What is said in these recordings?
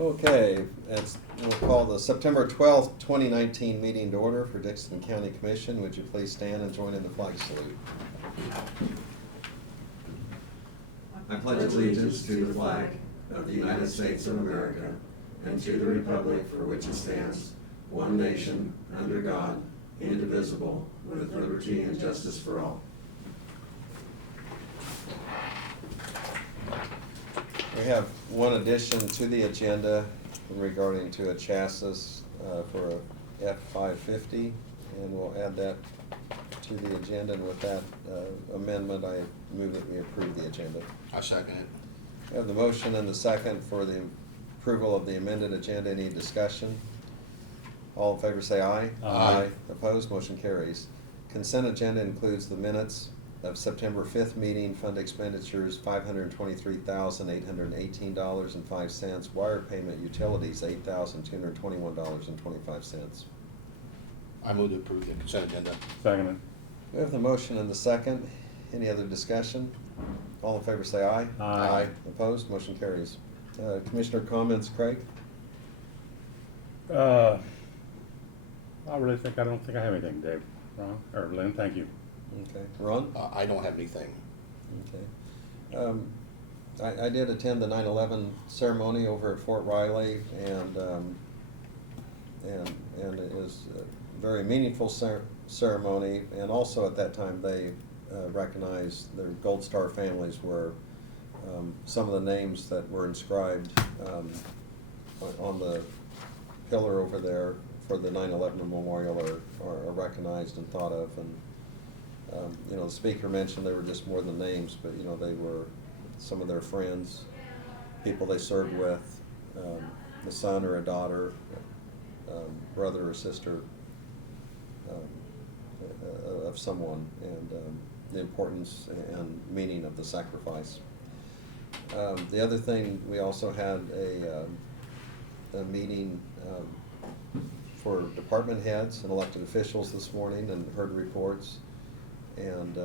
Okay, we'll call the September 12th, 2019 meeting to order for Dixon County Commission. Would you please stand and join in the flag salute? I pledge allegiance to the flag of the United States of America and to the republic for which it stands, one nation, under God, indivisible, with liberty and justice for all. We have one addition to the agenda regarding to a chassis for a F-550, and we'll add that to the agenda. And with that amendment, I move that we approve the agenda. I second it. We have the motion and the second for the approval of the amended agenda. Any discussion? All in favor say aye. Aye. Opposed? Motion carries. Consent agenda includes the minutes of September 5th meeting, fund expenditures $523,818.05, wire payment utilities $8,221.25. I move to approve the consent agenda. Second. We have the motion and the second. Any other discussion? All in favor say aye. Aye. Opposed? Motion carries. Commissioner comments, Craig? I don't think I have anything, Dave. Ron, or Lynn, thank you. Okay. Ron? I don't have anything. Okay. I did attend the 9/11 ceremony over at Fort Riley, and it was a very meaningful ceremony. And also at that time, they recognized their Gold Star families were some of the names that were inscribed on the pillar over there for the 9/11 memorial are recognized and thought of. And you know, the speaker mentioned they were just more than names, but you know, they were some of their friends, people they served with, a son or a daughter, brother or sister of someone, and the importance and meaning of the sacrifice. The other thing, we also had a meeting for department heads and elected officials this morning, and heard reports. And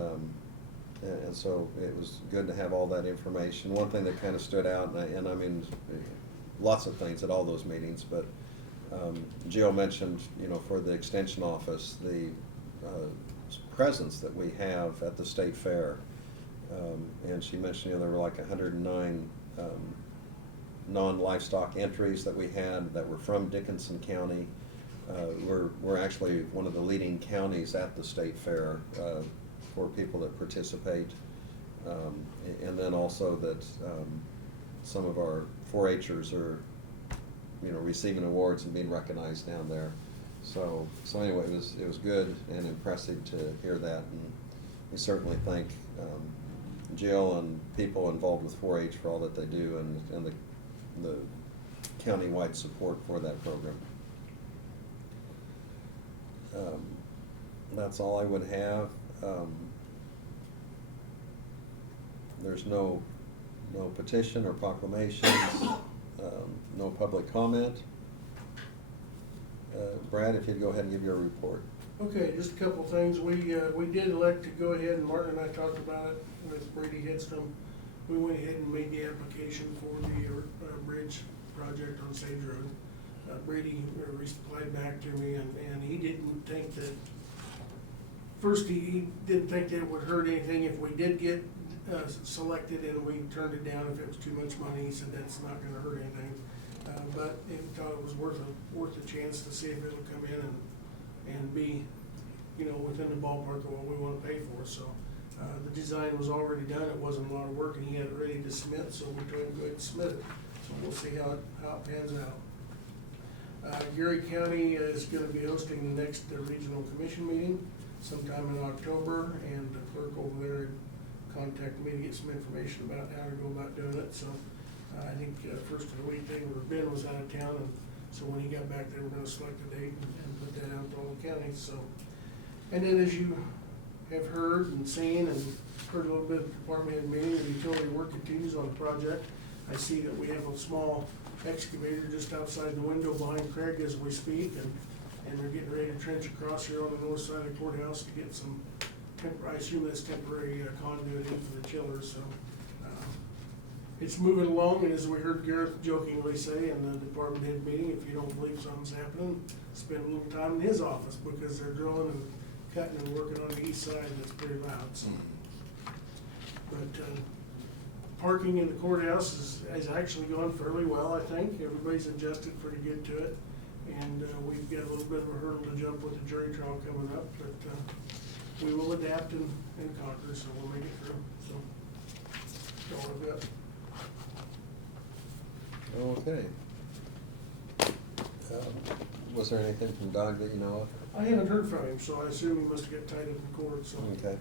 so it was good to have all that information. One thing that kind of stood out, and I mean, lots of things at all those meetings, but Jill mentioned, you know, for the extension office, the presence that we have at the state fair. And she mentioned, you know, there were like 109 non-livestock entries that we had that were from Dickinson County. We're actually one of the leading counties at the state fair for people that participate, and then also that some of our 4-H'ers are, you know, receiving awards and being recognized down there. So anyway, it was good and impressive to hear that, and we certainly thank Jill and people involved with 4-H for all that they do, and the county-wide support for that program. That's all I would have. There's no petition or proclamations, no public comment. Brad, if you'd go ahead and give your report. Okay, just a couple things. We did elect to go ahead, and Martin and I talked about it with Brady Hedstrom. We went ahead and made the application for the bridge project on Sage Road. Brady replied back to me, and he didn't think that, first he didn't think that it would hurt anything if we did get selected and we turned it down if it was too much money. He said that's not gonna hurt anything. But he thought it was worth a chance to see if it would come in and be, you know, within the ballpark of what we want to pay for. So the design was already done. It wasn't a lot of work, and he had it ready to submit, so we told him to go ahead and submit it. So we'll see how it pans out. Geary County is going to be hosting the next regional commission meeting sometime in October, and the clerk over there contacted me to get some information about how to go about doing it. So I think first of the week Ben was out of town, and so when he got back, they were going to select a date and put that out to all the counties. So, and then as you have heard and seen and heard a little bit of the department head meeting, the utility work continues on the project. I see that we have a small excavator just outside the window behind Craig as we speak, and they're getting ready to trench across here on the north side of the courthouse to get some I assume that's temporary conduit in for the chillers. So it's moving along, and as we heard Gareth jokingly say in the department head meeting, if you don't believe something's happening, spend a little time in his office, because they're drilling and cutting and working on the east side, and it's pretty loud, so. But, parking in the courthouse is actually going fairly well, I think. Everybody's adjusted pretty good to it. And, we've got a little bit of a hurdle to jump with the jury trial coming up, but, we will adapt and conquer, so we'll make it through, so. That's all I've got. Okay. Was there anything from Doug that you know of? I haven't heard from him, so I assume he must get tied up in court, so. Okay.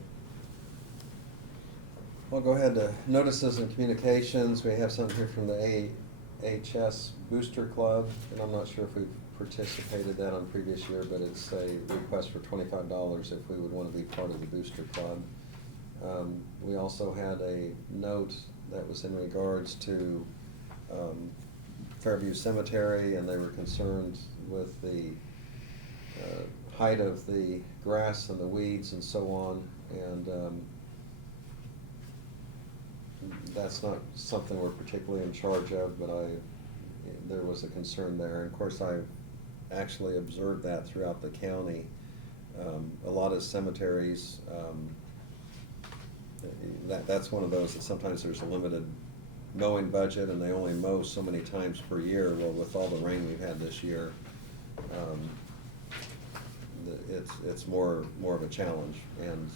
We'll go ahead to notices and communications. We have something here from the AHS Booster Club, and I'm not sure if we've participated that on previous year, but it's a request for $25 if we would want to be part of the Booster Club. We also had a note that was in regards to Fairview Cemetery, and they were concerned with the height of the grass and the weeds and so on, and that's not something we're particularly in charge of, but there was a concern there. And of course, I've actually observed that throughout the county. A lot of cemeteries, that's one of those that sometimes there's a limited mowing budget and they only mow so many times per year. Well, with all the rain we've had this year, it's more of a challenge, and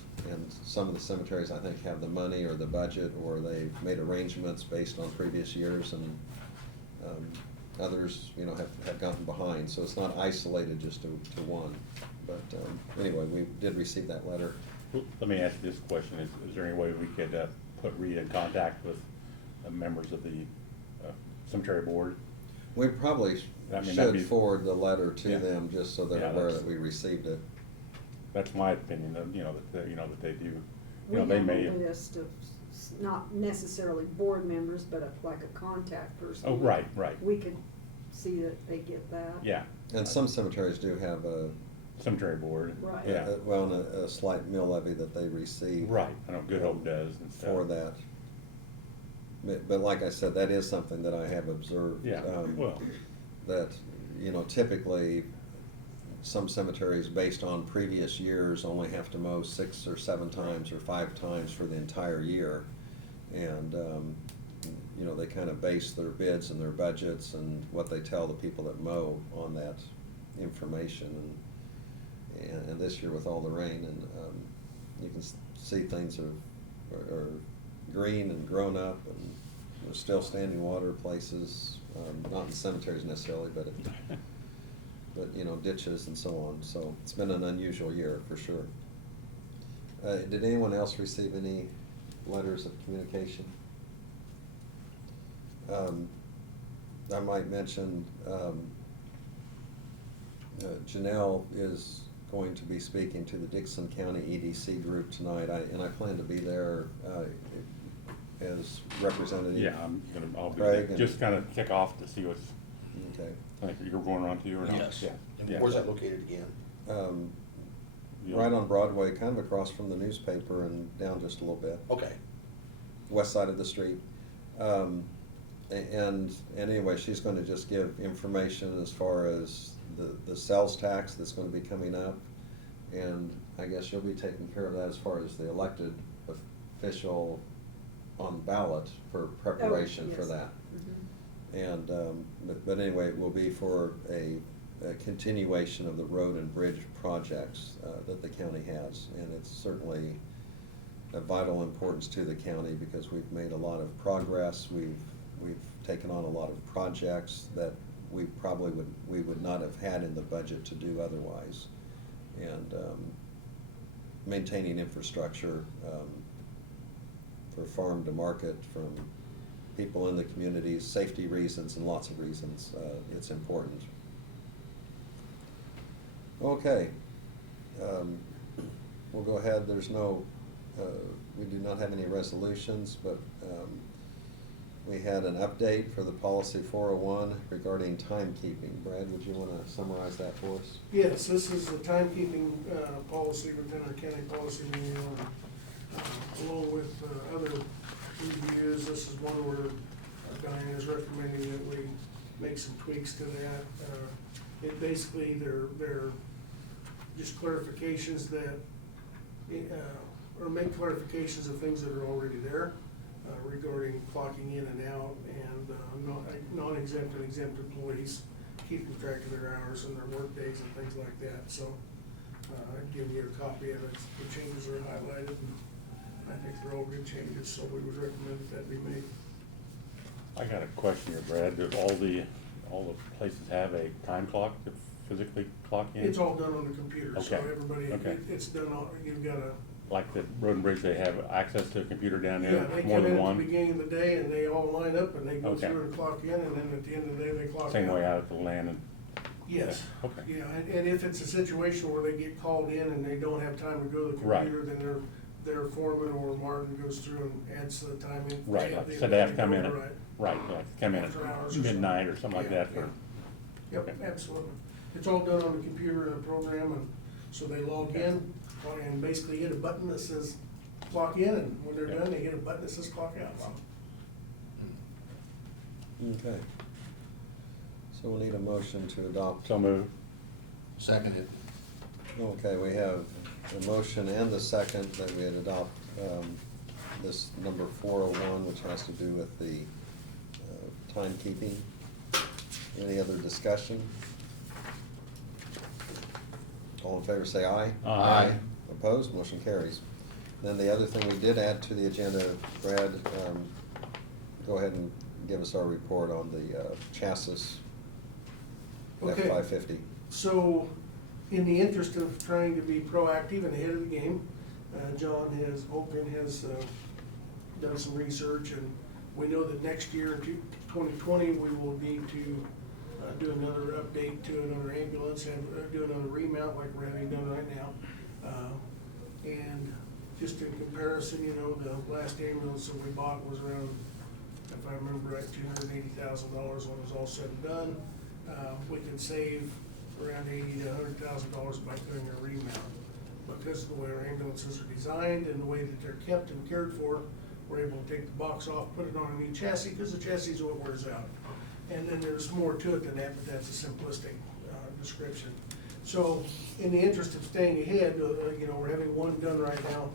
some of the cemeteries, I think, have the money or the budget, or they've made arrangements based on previous years, and others, have gotten behind, so it's not isolated just to one. But anyway, we did receive that letter. Let me ask you this question, is there any way we could put Rita in contact with members of the cemetery board? We probably that'd should be, forward the letter to yeah. them, just so they're aware that we received it. That's my opinion, that that they do. We They have may. a list of, not necessarily board members, but like a contact person. Oh, right. We could see that they get that. Yeah. And some cemeteries do have a Cemetery board. Right. Yeah. a slight mill levy that they receive. Right. I know Good Hope does and stuff. For that. But like I said, that is something that I have observed. Yeah. Well. That, typically, some cemeteries, based on previous years, only have to mow 6 or 7 times or 5 times for the entire year. And, they kind of base their bids and their budgets and what they tell the people that mow on that information. And this year with all the rain, and you can see things are green and grown up, and there's still standing water places, not in cemeteries necessarily, but ditches and so on. So it's been an unusual year for sure. Did anyone else receive any letters of communication? I might mention Janelle is going to be speaking to the Dixon County EDC group tonight, and I plan to be there as representative. Yeah, I'll be Craig there. Just kind of kick off to see what's. Okay. I think you're going around to you or not? Yes. Yeah. And Yeah. where's that located again? Right on Broadway, kind of across from the newspaper and down just a little bit. Okay. West side of the street. And anyway, she's going to just give information as far as the sales tax that's going to be coming up. And I guess you'll be taking care of that as far as the elected official on ballot for preparation for yes. that. Mhm. And, but anyway, it will be for a continuation of the road and bridge projects that the county has. And it's certainly of vital importance to the county because we've made a lot of progress. We've taken on a lot of projects that we would not have had in the budget to do otherwise. And maintaining infrastructure for farm to market, from people in the communities, safety reasons and lots of reasons, it's important. Okay, we'll go ahead. There's no, we do not have any resolutions, but we had an update for the policy 401 regarding timekeeping. Brad, would you want to summarize that for us? Yes, this is the timekeeping policy within our county policy manual. Along with other reviews, this is one where Diane is recommending that we make some tweaks to that. It basically, they're just clarifications that, or make clarifications of things that are already there regarding clocking in and out and non-exempt and exempt employees, keeping track of their hours and their work days and things like that. So I'd give you a copy of it. The changes are highlighted, and I think they're all good changes, so we would recommend that be made. I got a question here, Brad. Do all the places have a time clock to physically clock in? It's all done on the computer, so Okay, everybody, okay. it's done on, you've got a, Like the road and bridge, they have access to a computer down yeah, there, they more come in than at the one? beginning of the day and they all line up and they go Okay. through and clock in, and then at the end of the day, they clock out. Same way out at the land and, Yes. Okay. Yeah, and if it's a situation where they get called in and they don't have time to go to the Right. computer, then their foreman or Martin goes through and adds the time in. right, at like the I end said, of they the have to come in, day, at right. right, like come in After hours at or midnight or something. something like Yeah, that for, Yep, Okay. absolutely. It's all done on the computer in a program, and so they log in and basically hit a button that says clock in, and when they're Yeah. done, they hit a button that says clock out. So Okay. So we'll need a motion to adopt. so move. Seconded. Okay, we have a motion and the second that we had adopt this number 401, which has to do with the timekeeping. Any other discussion? All in favor say aye. Aye. Opposed, motion carries. Then the other thing we did add to the agenda, Brad, go ahead and give us our report on the chassis Okay. F-550. So, in the interest of trying to be proactive and ahead of the game, John Oaken has done some research, and we know that next year, in 2020, we will need to do another update to another ambulance and do another remount like we're having done right now. And just in comparison, you know, the last ambulance that we bought was around, if I remember right, $280,000 when it was all said and done. We can save around $80,000 to $100,000 by doing a remount. Because of the way our ambulances are designed and the way that they're kept and cared for, we're able to take the box off, put it on a new chassis, because the chassis is what wears out. And then there's more to it than that, but that's a simplistic description. So, in the interest of staying ahead, you know, we're having one done right now,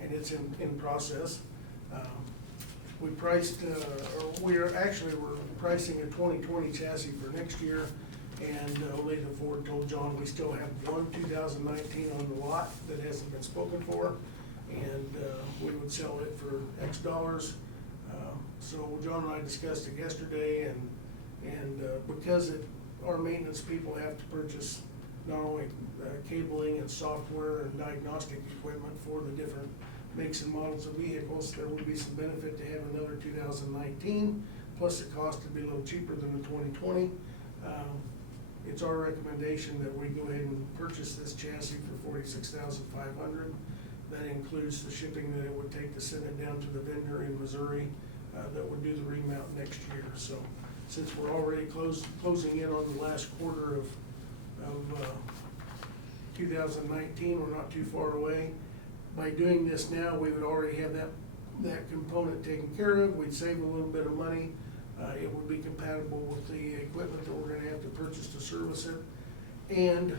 and it's in process. We priced, we're pricing a 2020 chassis for next year, and Olathe Ford told John we still have one 2019 on the lot that hasn't been spoken for, and we would sell it for X dollars. So John and I discussed it yesterday, and because our maintenance people have to purchase not only cabling and software and diagnostic equipment for the different makes and models of vehicles, there would be some benefit to have another 2019, plus the cost would be a little cheaper than the 2020. It's our recommendation that we go ahead and purchase this chassis for $46,500. That includes the shipping that it would take to send it down to the vendor in Missouri that would do the remount next year. So since we're already closing in on the last quarter of 2019, we're not too far away. By doing this now, we would already have that component taken care of. We'd save a little bit of money. It would be compatible with the equipment that we're gonna have to purchase to service it. And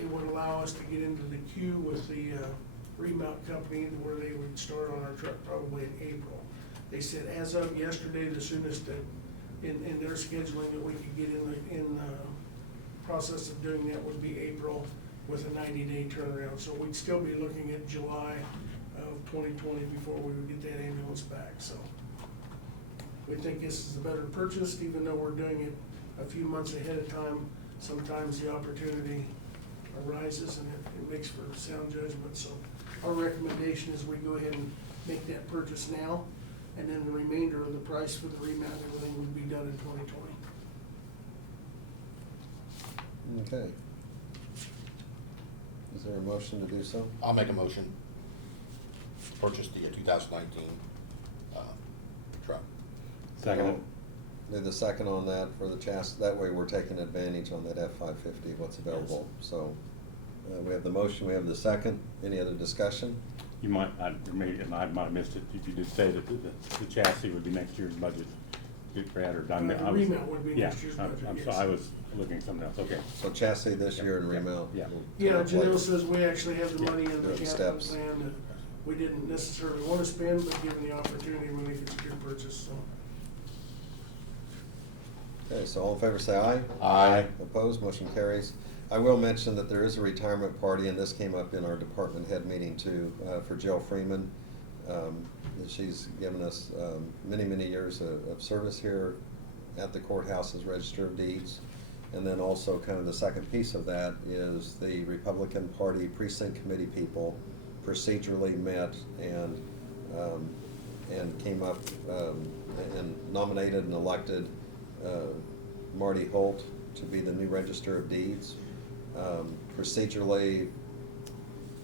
it would allow us to get into the queue with the remount company where they would start on our truck probably in April. They said as of yesterday, the soonest that in their scheduling that we could get in the process of doing that would be April with a 90-day turnaround. So we'd still be looking at July of 2020 before we would get that ambulance back. So we think this is a better purchase, even though we're doing it a few months ahead of time. Sometimes the opportunity arises and it makes for sound judgment. So our recommendation is we go ahead and make that purchase now, and then the remainder of the price for the remount and everything would be done in 2020. Okay. Is there a motion to do so? I'll make a motion. Purchase the 2019 truck. Second. Do the second on that for the chassis. That way we're taking advantage on that F-550, what's available. So we have the motion, we have the second. Any other discussion? You might, I might have missed it, if you did say that the chassis would be next year's budget. Brad, or The done? remount would be Yeah, next year's budget, I'm yes. sorry, I was looking at something else, okay. So chassis this year and Yeah, remount. yeah. Yeah, will take Janelle place. says we actually have the money in the Yeah, capital steps. plan that we didn't necessarily wanna spend, but given the opportunity, we think it's a good purchase, so. Okay, so all in favor say aye. Aye. Opposed, motion carries. I will mention that there is a retirement party, and this came up in our department head meeting too, for Jill Freeman. She's given us many, many years of service here at the courthouse as Register of Deeds. And then also kind of the second piece of that is the Republican Party precinct committee people procedurally met and came up and nominated and elected Marty Holt to be the new Register of Deeds. Procedurally,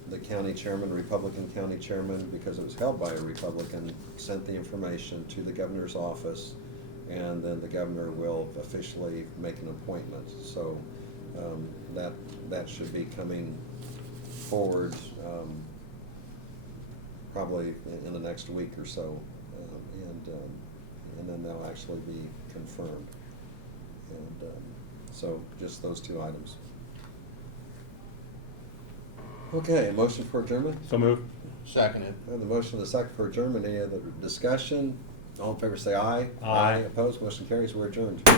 the county chairman, Republican county chairman, because it was held by a Republican, sent the information to the governor's office, and then the governor will officially make an appointment. So that should be coming forward probably in the next week or so, and then they'll actually be confirmed. And so just those two items. Okay, a motion for adjournment? So moved. Seconded. I have the motion and the second for adjournment. Any other discussion? All in favor say aye. Aye. Opposed, motion carries. We're adjourned.